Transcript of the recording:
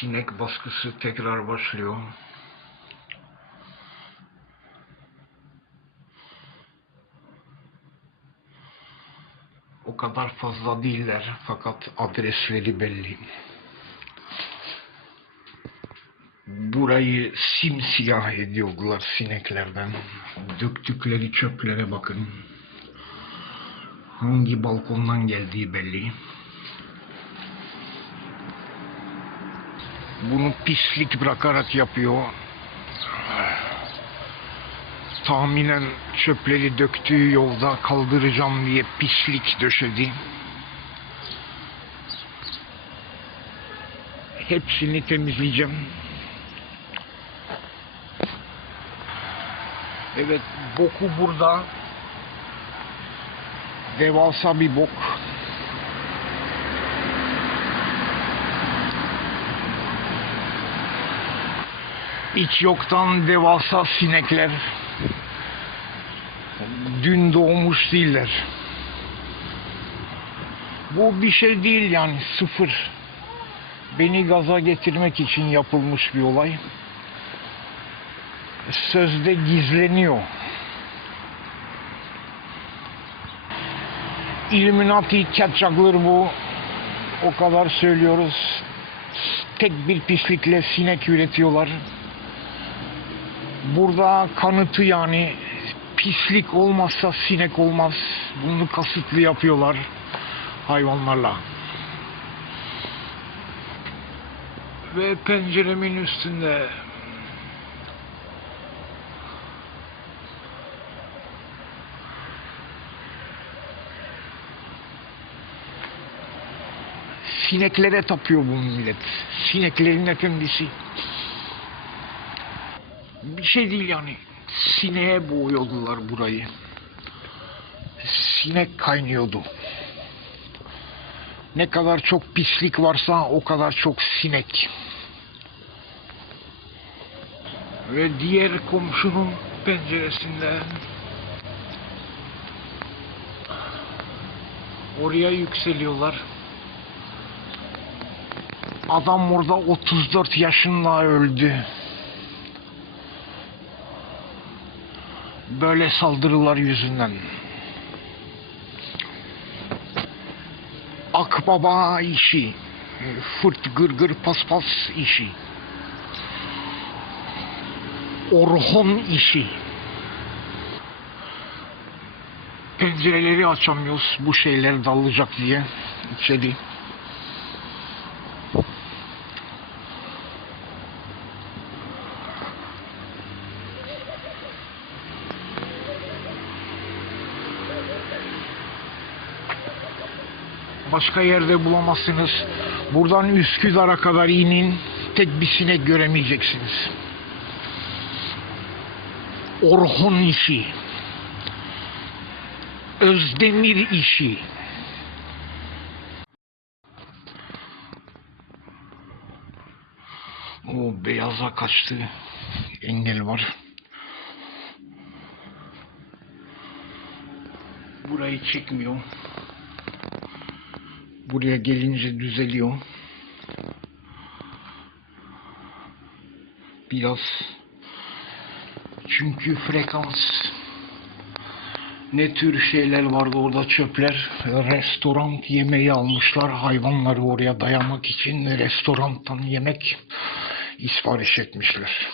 Sinek baskısı tekrar başlıyor. O kadar fazla değiller fakat adresleri belli. Burayı simsiyah ediyorlar sineklerden. Döktükleri çöplere bakın. Hangi balkondan geldiği belli. Bunu pislik bırakarak yapıyor. Tahminen çöpleri döktüğü yolda kaldıracağım diye pislik döşedi. Hepsini temizleyeceğim. Evet, boku burada. Devasa bir bok. İç yoktan devasa sinekler. Dün doğmuş değiller. Bu bir şey değil yani sıfır. Beni gaza getirmek için yapılmış bir olay. Sözde gizleniyor. Illuminati kaçaklar bu. O kadar söylüyoruz. Tek bir pislikle sinek üretiyorlar. Burada kanıtı yani pislik olmazsa sinek olmaz. Bunu kasıtlı yapıyorlar hayvanlarla. Ve penceremin üstünde sineklere tapıyor bu millet. Sineklerin efendisi. Bir şey değil yani. Sineğe boğuyordular burayı. Sinek kaynıyordu. Ne kadar çok pislik varsa o kadar çok sinek. Ve diğer komşunun penceresinde oraya yükseliyorlar. Adam orada 34 yaşında öldü. Böyle saldırılar yüzünden. Akbaba işi, fırt gırgır paspas işi, Orhon işi. Pencereleri açamıyoruz bu şeyler dalacak diye içeri. Başka yerde bulamazsınız. Buradan Üsküdar'a kadar inin. Tek bir sinek göremeyeceksiniz. Orhon işi. Özdemir işi. O beyaza kaçtı. Engel var. Burayı çekmiyor. Buraya gelince düzeliyor. Biraz çünkü frekans ne tür şeyler vardı orada çöpler restoran yemeği almışlar hayvanları oraya dayamak için restorantan yemek isipariş etmişler.